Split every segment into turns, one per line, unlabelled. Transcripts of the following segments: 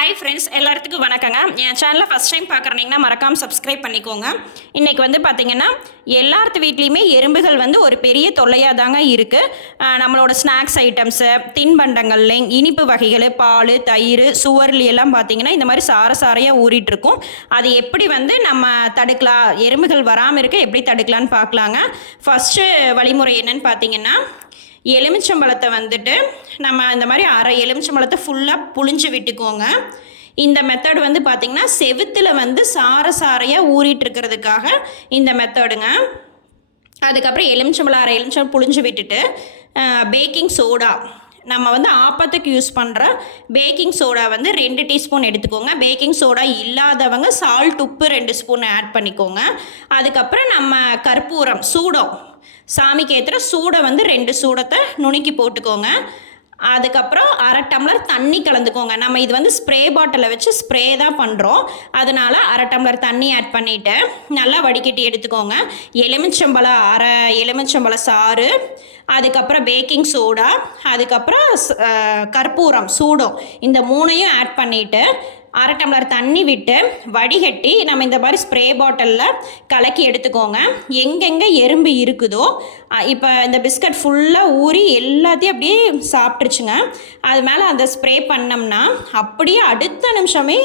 Hi friends எல்லாத்துக்கும் வணக்கங்க. என் சேனலில் ஃபஸ்ட் டைம் பார்க்குறீங்கன்னா மறக்காமல் சப்ஸ்கிரைப் பண்ணிக்கோங்க. இன்றைக்கி வந்து பார்த்திங்கன்னா எல்லாத்து வீட்லேயுமே எறும்புகள் வந்து ஒரு பெரிய தொல்லையாக தாங்க இருக்குது நம்மளோட ஸ்நாக்ஸ் ஐட்டம்ஸு தின்பண்டங்கள்ல இனிப்பு வகைகள் பால் தயிர் சுவர்லி எல்லாம் பார்த்திங்கன்னா இந்த மாதிரி சார சாரையாக ஊறிட்டு இருக்கும். அது எப்படி வந்து நம்ம தடுக்கலாம்? எறும்புகள் வராமல் இருக்க எப்படி தடுக்கலான்னு பார்க்கலாங்க ஃபஸ்ட்டு வழிமுறை என்னன்னு பார்த்தீங்கன்னா எலுமிச்சம்பழத்தை வந்துட்டு நம்ம இந்த மாதிரி அரை எலுமிச்சம்பழத்தை ஃபுல்லாக புழிஞ்சு விட்டுக்கோங்க. இந்த மெத்தடு வந்து பார்த்திங்கன்னா செவுத்தில் வந்து சார சாரையாக ஊறிட்டு இருக்கிறதுக்காக இந்த மெத்தடுங்க அதுக்கப்புறம் எலுமிச்சம்பழம் அரை எலுமிச்சம்பழம் புழிஞ்சு விட்டுட்டு பேக்கிங் சோடா நம்ம வந்து ஆப்பத்துக்கு யூஸ் பண்ணுற பேக்கிங் சோடா வந்து ரெண்டு டீஸ்பூன் எடுத்துக்கோங்க. பேக்கிங் சோடா இல்லாதவங்க சால்ட் உப்பு ரெண்டு ஸ்பூன் ஆட் பண்ணிக்கோங்க. அதுக்கப்புறம் நம்ம கற்பூரம் சூடம். சாமிக்கு ஏற்றுற சூடை வந்து ரெண்டு சூடத்தை நுணுக்கி போட்டுக்கோங்க. அதுக்கப்புறம் அரை டம்ளர் தண்ணி கலந்துக்கோங்க. நம்ம இது வந்து ஸ்ப்ரே பாட்டிலில் வச்சு ஸ்ப்ரே தான் பண்ணுறோம் அதனால் அரை டம்ளர் தண்ணி ஆட் பண்ணிவிட்டு நல்லா வடிகட்டி எடுத்துக்கோங்க. எலுமிச்சம்பழம் அரை எலுமிச்சம்பழம் சாறு அதுக்கப்புறம் பேக்கிங் சோடா அதுக்கப்புறம் கற்பூரம் சூடம். இந்த மூணையும் ஆட் பண்ணிவிட்டு அரை டம்ளர் தண்ணி விட்டு வடிகட்டி நம்ம இந்த மாதிரி ஸ்ப்ரே பாட்டிலில் கலக்கி எடுத்துக்கோங்க. எங்கெங்கே எறும்பு இருக்குதோ இப்போ இந்த பிஸ்கட் ஃபுல்லாக ஊறி எல்லாத்தையும் அப்படியே சாப்பிட்ருச்சுங்க அது மேலே அந்த ஸ்ப்ரே பண்ணோம்னா அப்படியே அடுத்த நிமிஷமே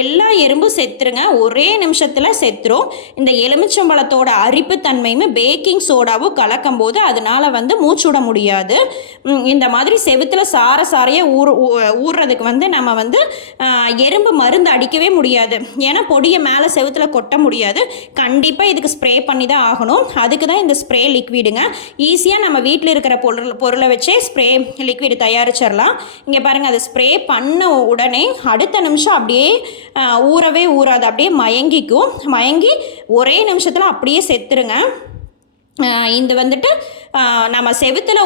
எல்லா எறும்பும் செத்துருங்க. ஒரே நிமிஷத்தில் செத்துரும். இந்த எலுமிச்சம்பழத்தோட அரிப்பு தன்மையுமே பேக்கிங் சோடாவும் கலக்கும் போது அதனால் வந்து மூச்சுட முடியாது. இந்த மாதிரி செவுத்தில் சார சாரையே ஊற ஊறுறதுக்கு வந்து நம்ம வந்து எறும்பு மருந்து அடிக்கவே முடியாது. ஏன்னா பொடியை மேலே செவுத்தில் கொட்ட முடியாது. கண்டிப்பாக இதுக்கு ஸ்ப்ரே பண்ணி தான் ஆகணும். அதுக்கு தான் இந்த ஸ்ப்ரே லிக்விடுங்க ஈஸியாக நம்ம வீட்டில் இருக்கிற பொருள் பொருளை வச்சே ஸ்ப்ரே லிக்விடு தயாரிச்சிடலாம். இங்கே பாருங்கள் அதை ஸ்ப்ரே பண்ண உடனே அடுத்த நிமிஷம் அப்படியே ஊறவே ஊறாது. அப்படியே மயங்கிக்கும். மயங்கி ஒரே நிமிஷத்தில் அப்படியே செத்துருங்க. இந்த இது வந்துட்டு நம்ம செவுத்தில்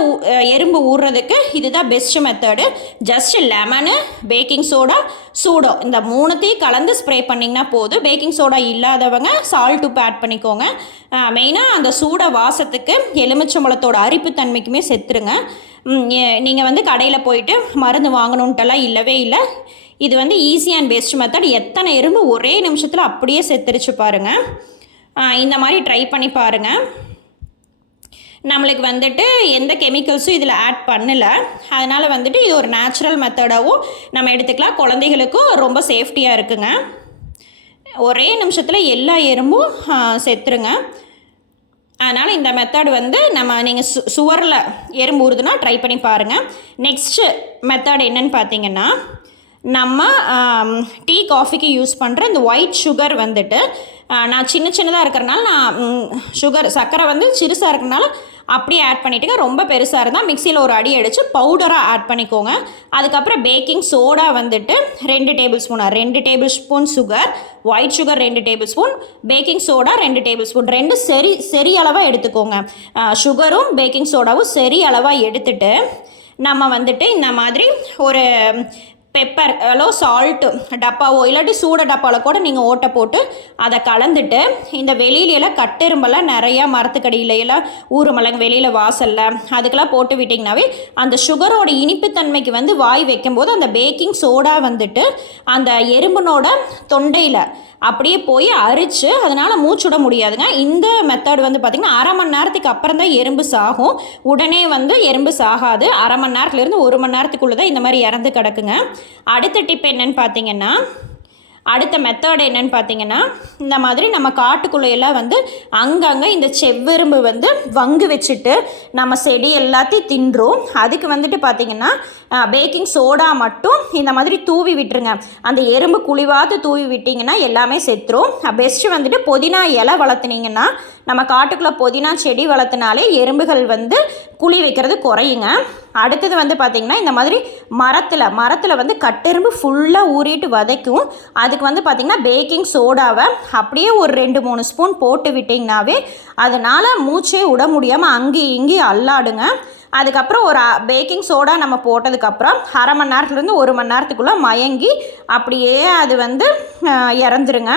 எறும்பு ஊறுறதுக்கு இதுதான் best method just lemon baking soda pseudo இந்த மூணுத்தையும் கலந்து ஸ்ப்ரே பண்ணிங்கன்னா போதும். பேக்கிங் சோடா இல்லாதவங்க சால்ட் உப்பு ஆட் பண்ணிக்கோங்க. மெயினாக அந்த சூட வாசத்துக்கு எலுமிச்சம்பழத்தோட அரிப்பு தன்மைக்குமே செத்துருங்க. நீங்கள் வந்து கடையில் போயிட்டு மருந்து வாங்கணுன்ட்டெல்லாம் இல்லவே இல்லை. இது வந்து ஈஸி அண்ட் பெஸ்ட் மெத்தட் எத்தனை எறும்பு ஒரே நிமிஷத்தில் அப்படியே செத்துருச்சு பாருங்கள் இந்த மாதிரி ட்ரை பண்ணி பாருங்கள் நம்மளுக்கு வந்துட்டு எந்த கெமிக்கல்ஸும் இதில் ஆட் பண்ணல. அதனால் வந்துட்டு இது ஒரு நேச்சுரல் மெத்தடாகவும் நம்ம எடுத்துக்கலாம். குழந்தைகளுக்கும் ரொம்ப சேஃப்டியாக இருக்குங்க. ஒரே நிமிஷத்தில் எல்லா எறும்பும் செத்துருங்க. அதனால் இந்த மெத்தட் வந்து நம்ம நீங்கள் சு சுவரில் எறும்பு ஊறுதுன்னா ட்ரை பண்ணி பாருங்கள் நெக்ஸ்ட்டு மெத்தட் என்னன்னு பார்த்தீங்கன்னா நம்ம டீ காஃபிக்கு யூஸ் பண்ணுற இந்த ஒயிட் சுகர் வந்துட்டு நான் சின்ன சின்னதாக இருக்கிறனால நான் சுகர் சர்க்கரை வந்து சிறுசாக இருக்கிறனால அப்படியே ஆட் பண்ணிவிட்டுங்க ரொம்ப பெருசாக இருந்தால் மிக்சியில் ஒரு அடி அடித்து பவுடராக ஆட் பண்ணிக்கோங்க. அதுக்கப்புறம் பேக்கிங் சோடா வந்துட்டு ரெண்டு டேபிள் ஸ்பூன் ரெண்டு tablespoon sugar white sugar ரெண்டு டேபிள் ஸ்பூன் பேக்கிங் சோடா ரெண்டு டேபிள் ஸ்பூன் ரெண்டு சரி சரி அளவாக எடுத்துக்கோங்க. சுகரும் பேக்கிங் சோடாவும் சரி அளவாக எடுத்துட்டு நம்ம வந்துட்டு இந்த மாதிரி ஒரு பெப்பர் அல்லோ சால்ட்டு டப்பாவோ இல்லாட்டி சூட டப்பாவில் கூட நீங்கள் ஓட்டை போட்டு அதை கலந்துட்டு இந்த வெளியிலலாம் கட்டெரும்பெல்லாம் நிறையா மரத்துக்கடியில எல்லாம் ஊறுமலங்க வெளியில் வாசலில் அதுக்கெல்லாம் போட்டு விட்டிங்கனாவே அந்த சுகரோட இனிப்புத்தன்மைக்கு வந்து வாய் வைக்கும்போது அந்த பேக்கிங் சோடா வந்துட்டு அந்த எறும்புனோட தொண்டையில் அப்படியே போய் அரிச்சு அதனால் மூச்சுட முடியாதுங்க. இந்த மெத்தட் வந்து பார்த்திங்கன்னா அரை மணி நேரத்துக்கு அப்புறம் தான் எறும்பு சாகும். உடனே வந்து எறும்பு சாகாது. அரை மணி நேரத்துலேருந்து ஒரு மணி நேரத்துக்குள்ளே தான் இந்த மாதிரி இறந்து கிடக்குங்க. அடுத்த டிப் என்னன்னு பார்த்தீங்கன்னா அடுத்த மெத்தட் என்னன்னு பார்த்தீங்கன்னா இந்த மாதிரி நம்ம காட்டுக்குள்ளையெல்லாம் வந்து அங்கங்கே இந்த செவ்வெரும்பு வந்து வங்கு வச்சுட்டு நம்ம செடி எல்லாத்தையும் தின்றும். அதுக்கு வந்துட்டு பார்த்தீங்கன்னா பேக்கிங் சோடா மட்டும் இந்த மாதிரி தூவி விட்டுருங்க. அந்த எறும்பு குழிவாத்து தூவி விட்டிங்கன்னா எல்லாமே செத்துரும். பெஸ்ட்டு வந்துட்டு புதினா இலை வளர்த்துனீங்கன்னா நம்ம காட்டுக்குள்ளே புதினா செடி வளர்த்துனாலே எறும்புகள் வந்து குழி வைக்கிறது குறையுங்க. அடுத்தது வந்து பார்த்திங்கன்னா இந்த மாதிரி மரத்தில் மரத்தில் வந்து கட்டெரும்பு ஃபுல்லாக ஊறிட்டு வதைக்கும். அதுக்கு வந்து பார்த்திங்கன்னா பேக்கிங் சோடாவை அப்படியே ஒரு ரெண்டு மூணு ஸ்பூன் போட்டு விட்டிங்கனாவே அதனால் மூச்சே விட முடியாமல் அங்கேயும் இங்கேயும் அல்லாடுங்க. அதுக்கப்புறம் ஒரு பேக்கிங் சோடா நம்ம போட்டதுக்கப்புறம் அரை மணி நேரத்துலேருந்து ஒரு மணி நேரத்துக்குள்ளே மயங்கி அப்படியே அது வந்து இறந்துருங்க.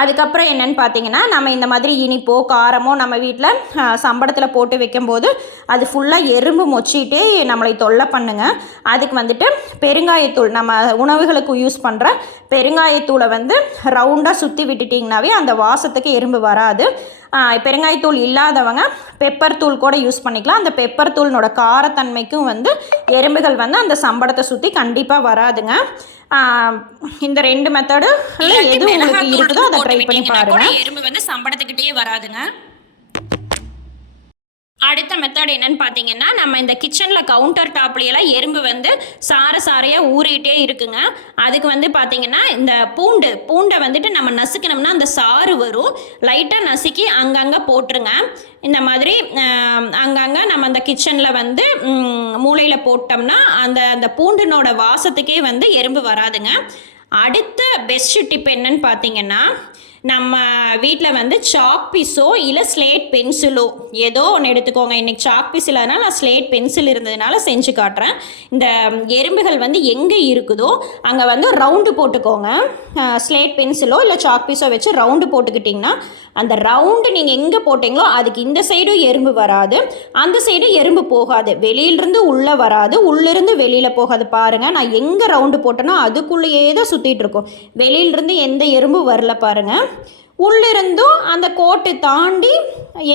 அதுக்கப்புறம் என்னென்னு பார்த்தீங்கன்னா நம்ம இந்த மாதிரி இனிப்போ காரமோ நம்ம வீட்டில் சம்படத்தில் போட்டு வைக்கும்போது அது ஃபுல்லாக எறும்பு மொச்சிட்டே நம்மளை தொல்லை பண்ணுங்க. அதுக்கு வந்துட்டு பெருங்காயத்தூள் நம்ம உணவுகளுக்கு யூஸ் பண்ணுற பெருங்காயத்தூளை வந்து ரவுண்டாக சுற்றி விட்டுட்டிங்கனாவே அந்த வாசத்துக்கு எறும்பு வராது. பெருங்காயத்தூள் இல்லாதவங்க பெப்பர் தூள் கூட யூஸ் பண்ணிக்கலாம். அந்த பெப்பர் தூளினோட காரத்தன்மைக்கும் வந்து எறும்புகள் வந்து அந்த சம்படத்தை சுற்றி கண்டிப்பாக வராதுங்க. இந்த ரெண்டு மெத்தடு எது உங்களுக்கு இருக்குதோ அதை ட்ரை பண்ணி பாருங்க.
எறும்பு வந்து சம்பளத்துக்கிட்டே வராதுங்க.
அடுத்த மெத்தட் என்னன்னு பார்த்தீங்கன்னா நம்ம இந்த கிச்சனில் கவுண்டர் டாப்லையெல்லாம் எறும்பு வந்து சார சாரையாக ஊறிட்டே இருக்குங்க. அதுக்கு வந்து பார்த்தீங்கன்னா இந்த பூண்டு பூண்டை வந்துட்டு நம்ம நசுக்கணும்னா அந்த சாறு வரும். லைட்டாக நசுக்கி அங்கங்கே போட்டுருங்க. இந்த மாதிரி அங்கங்கே நம்ம அந்த கிச்சனில் வந்து மூளையில் போட்டோம்னா அந்த அந்த பூண்டினோட வாசத்துக்கே வந்து எறும்பு வராதுங்க. அடுத்த பெஸ்ட் டிப் என்னன்னு பார்த்தீங்கன்னா நம்ம வீட்டில் வந்து சாக் பீஸோ இல்லை ஸ்லேட் பென்சிலோ ஏதோ ஒன்று எடுத்துக்கோங்க. இன்றைக்கி சாக் பீஸ் இல்லைனா நான் ஸ்லேட் பென்சில் இருந்ததுனால செஞ்சு காட்டுறேன். இந்த எறும்புகள் வந்து எங்கே இருக்குதோ அங்கே வந்து ரவுண்டு போட்டுக்கோங்க. ஸ்லேட் பென்சிலோ இல்லை சாக் பீஸோ வச்சு ரவுண்டு போட்டுக்கிட்டிங்கன்னா அந்த ரவுண்டு நீங்கள் எங்கே போட்டிங்களோ அதுக்கு இந்த சைடும் எறும்பு வராது. அந்த சைடும் எறும்பு போகாது. வெளியிலிருந்து உள்ளே வராது. உள்ளிருந்து வெளியில் போகாது. பாருங்கள் நான் எங்கே ரவுண்டு போட்டேனோ அதுக்குள்ளேயே தான் சுற்றிட்டு இருக்கோம். வெளியிலிருந்து எந்த எறும்பு வரல பாருங்கள் உள்ளிருந்தும் அந்த கோட்டை தாண்டி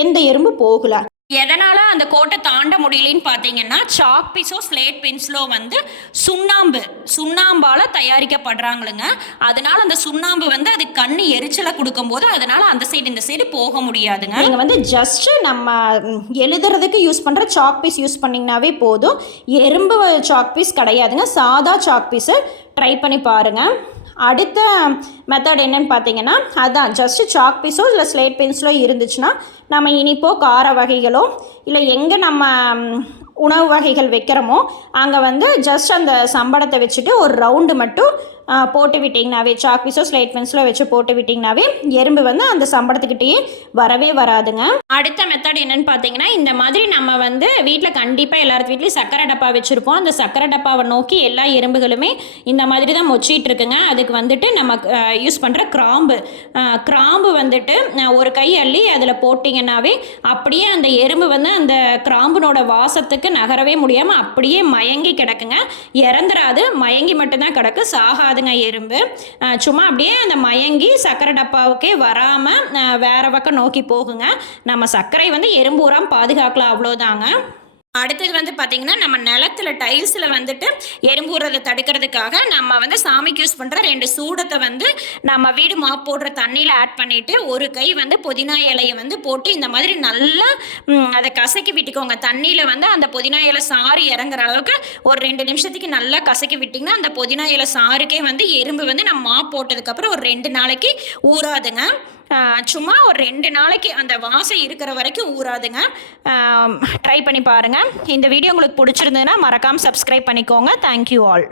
எந்த எறும்பு போகலை.
எதனால் அந்த கோட்டை தாண்ட முடியலன்னு பார்த்தீங்கன்னா சாக் பீஸோ ஸ்லேட் பென்சிலோ வந்து சுண்ணாம்பு சுண்ணாம்பால் தயாரிக்கப்படுறாங்களுங்க. அதனால் அந்த சுண்ணாம்பு வந்து அது கண்ணு எரிச்சலை கொடுக்கும்போது அதனால் அந்த சைடு இந்த சைடு போக முடியாதுங்க.
நீங்கள் வந்து ஜஸ்ட்டு நம்ம எழுதுறதுக்கு யூஸ் பண்ணுற சாக் பீஸ் யூஸ் பண்ணிங்கனாவே போதும். எறும்பு சாக் பீஸ் கிடையாதுங்க. சாதா சாக் பீஸை ட்ரை பண்ணி பாருங்கள் அடுத்த மெத்தட் என்னன்னு பார்த்தீங்கன்னா அதுதான் ஜஸ்ட்டு சாக் பீஸோ இல்லை ஸ்லேட் பென்சிலோ இருந்துச்சுன்னா நம்ம இனிப்போ கார வகைகளோ இல்லை எங்கே நம்ம உணவு வகைகள் வைக்கிறோமோ அங்கே வந்து ஜஸ்ட் அந்த சம்பளத்தை வச்சுட்டு ஒரு ரவுண்டு மட்டும் போட்டு விட்டிங்கனாவே சாக் பீஸோ ஸ்லைட் பென்சிலோ வச்சு போட்டு விட்டிங்கனாவே எறும்பு வந்து அந்த சம்பளத்துக்கிட்டேயே வரவே வராதுங்க. அடுத்த மெத்தட் என்னென்னு பார்த்தீங்கன்னா இந்த மாதிரி நம்ம வந்து வீட்டில் கண்டிப்பாக எல்லாத்து வீட்லேயும் சக்கரை டப்பா வச்சுருப்போம். அந்த சக்கரை டப்பாவை நோக்கி எல்லா எறும்புகளுமே இந்த மாதிரி தான் மொச்சிட்டு இருக்குங்க. அதுக்கு வந்துட்டு நம்ம யூஸ் பண்ணுற கிராம்பு. கிராம்பு வந்துட்டு ஒரு கை அள்ளி அதில் போட்டிங்கன்னாவே அப்படியே அந்த எறும்பு வந்து அந்த கிராம்புனோட வாசத்துக்கு நகரவே முடியாமல் அப்படியே மயங்கி கிடக்குங்க. இறந்துராது மயங்கி மட்டும்தான் கிடக்கு. சாகாது. வராதுங்க எறும்பு. சும்மா அப்படியே அந்த மயங்கி சர்க்கரை டப்பாவுக்கே வராமல் வேறு பக்கம் நோக்கி போகுங்க. நம்ம சர்க்கரை வந்து எறும்பு உரம் பாதுகாக்கலாம் அவ்வளோதாங்க
அடுத்தது வந்து பார்த்திங்கன்னா நம்ம நிலத்தில் டைல்ஸில் வந்துட்டு எறும்புறதை தடுக்கிறதுக்காக நம்ம வந்து சாமிக்கு யூஸ் பண்ணுற ரெண்டு சூடத்தை வந்து நம்ம வீடு மாப் போடுற தண்ணியில் ஆட் பண்ணிவிட்டு ஒரு கை வந்து புதினா இலையை வந்து போட்டு இந்த மாதிரி நல்லா அதை கசக்கி விட்டுக்கோங்க. தண்ணியில் வந்து அந்த புதினா இலை சாறு இறங்குற அளவுக்கு ஒரு ரெண்டு நிமிஷத்துக்கு நல்லா கசக்கி விட்டிங்கன்னா அந்த புதினா இலை சாருக்கே வந்து எறும்பு வந்து நம்ம மாப் போட்டதுக்கப்புறம் ஒரு ரெண்டு நாளைக்கு ஊறாதுங்க. சும்மா ஒரு ரெண்டு நாளைக்கு அந்த வாசம் இருக்கிற வரைக்கும் ஊறாதுங்க. ட்ரை பண்ணி பாருங்கள் இந்த வீடியோ உங்களுக்கு பிடிச்சிருந்ததுன்னா மறக்காமல் சப்ஸ்கிரைப் பண்ணிக்கோங்க. Thank you all